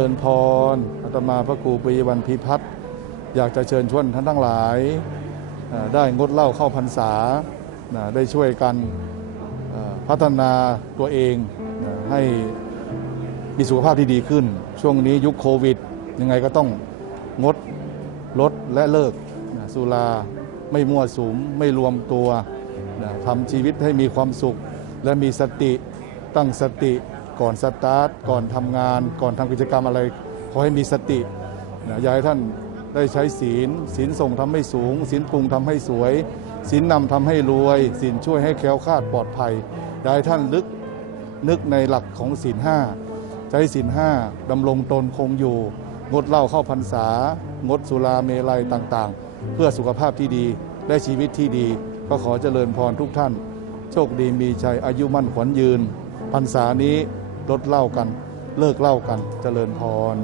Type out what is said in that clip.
เชิญพรอาตมาพระครูปรีวันพิพัฒน์อยากจะเชิญชวนท่านทั้งหลาย ได้งดเหล้าเข้าพรรษา ได้ช่วยกันพัฒนาตัวเองให้มีสุขภาพที่ดีขึ้น ช่วงนี้ยุคโควิด ยังไงก็ต้องงดลดและเลิกสุราไม่มั่วสุมไม่รวมตัวทำชีวิตให้มีความสุข และมีสติตั้งสติ ก่อนสตาร์ทก่อนทำงาน ก่อนทำกิจกรรมอะไร ขอให้มีสตินะอยากให้ท่านได้ใช้ศีลศีลส่งทำให้สูงศีลปรุงทำให้สวยศีลนำทำให้รวยศีลช่วยให้แคล้วคลาดปลอดภัยอยากให้ท่านลึกนึกในหลักของศีลห้าใช้ศีลห้าดำรงตนคงอยู่ งดเหล้าเข้าพรรษา งดสุราเมลัยต่างๆ เพื่อสุขภาพที่ดีและชีวิตที่ดี ก็ขอเจริญพรทุกท่าน โชคดีมีชัยอายุมั่นขวัญยืนพรรษานี้ ลดเหล้ากัน เลิกเหล้ากัน เจริญพร